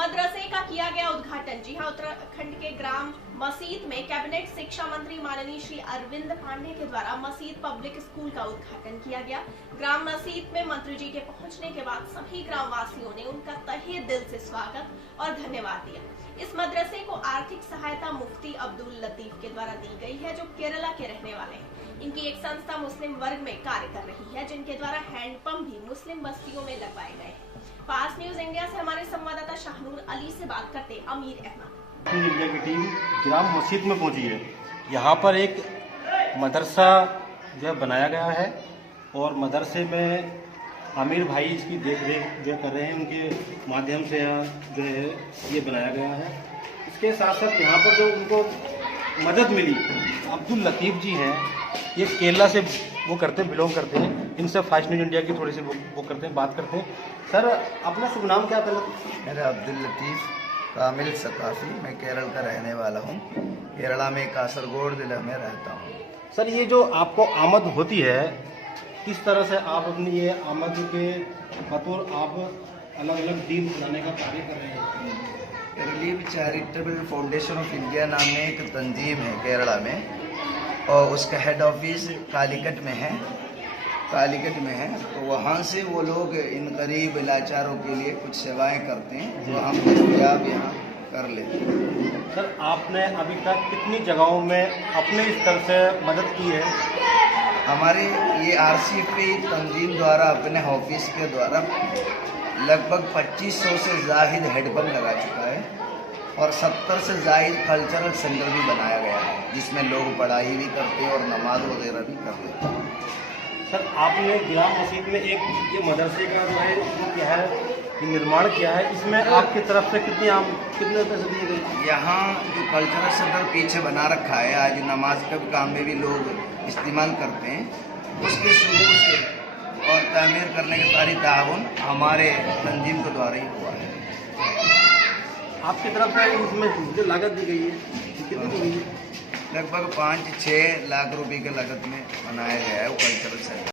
मदरसे का किया गया उद्घाटन। जी हां, उत्तराखंड के ग्राम मसीद में कैबिनेट शिक्षा मंत्री माननीय श्री अरविंद पांडे के द्वारा मसीद पब्लिक स्कूल का उद्घाटन किया गया। ग्राम मसीद में मंत्री जी के पहुंचने के बाद सभी ग्रामवासियों ने उनका तहे दिल से स्वागत और धन्यवाद दिया। इस मदरसे को आर्थिक सहायता मुफ्ती अब्दुल लतीफ के द्वारा दी गई है, जो केरला के रहने वाले हैं। इनकी एक संस्था मुस्लिम वर्ग में कार्य कर रही है, जिनके द्वारा हैंडपंप भी मुस्लिम बस्तियों में लगवाए गए हैं। फास्ट न्यूज इंडिया से हमारे संवाददाता शाहनूर अली से बात करते अमीर अहमद। इंडिया की टीम ग्राम मस्जिद में पहुंची है। यहाँ पर एक मदरसा जो है बनाया गया है और मदरसे में आमिर भाई इसकी देख रेख जो कर रहे हैं, उनके माध्यम से यहाँ जो है ये बनाया गया है। इसके साथ साथ यहाँ पर जो उनको मदद मिली, अब्दुल लतीफ़ जी हैं, ये केरला से वो करते हैं, बिलोंग करते हैं। इनसे फास्ट न्यूज इंडिया की थोड़ी सी वो करते हैं, बात करते हैं। सर, अपना शुभ नाम क्या था? मेरा अब्दुल लतीफ़ कामिल सकाफ़ी, मैं केरल का रहने वाला हूँ। केरला में कासरगोड जिले में रहता हूँ। सर, ये जो आपको आमद होती है, किस तरह से आप अपनी ये आमद के बतौर आप अलग अलग टीम बनाने का कार्य कर रहे हैं? Relief charitable foundation of India नाम में एक तंजीम है केरला में, और उसका हेड ऑफिस कालीकट में है। तो वहाँ से वो लोग इन गरीब लाचारों के लिए कुछ सेवाएं करते हैं, जो हम दस्तयाब यहाँ कर लेते हैं। सर, आपने अभी तक कितनी जगहों में अपने स्तर से मदद की है? हमारे ये RCP तंजीम द्वारा अपने ऑफिस के द्वारा लगभग 2500 से ज़ाहिद हेडपम्प लगा चुका है और 70 से ज़ाहिद कल्चरल सेंटर भी बनाया गया है, जिसमें लोग पढ़ाई भी करते हैं और नमाज वगैरह भी करते हैं। सर, आपने ग्राम मस्जिद में एक ये मदरसे का जो है वो क्या है निर्माण किया है, इसमें आपकी तरफ से कितने पैसे दिए गए? यहाँ जो कल्चरल सेंटर पीछे बना रखा है, आज नमाज का काम में भी लोग इस्तेमाल करते हैं, उसके शुरू से और तामीर करने के सारी ताउन हमारे तंजीम के द्वारा ही हुआ है। आपकी तरफ से इसमें जो लागत दी गई है कितनी दी गई है? लगभग 5-6 लाख रुपए की लागत में बनाया गया है वो कल्चरल सेंटर।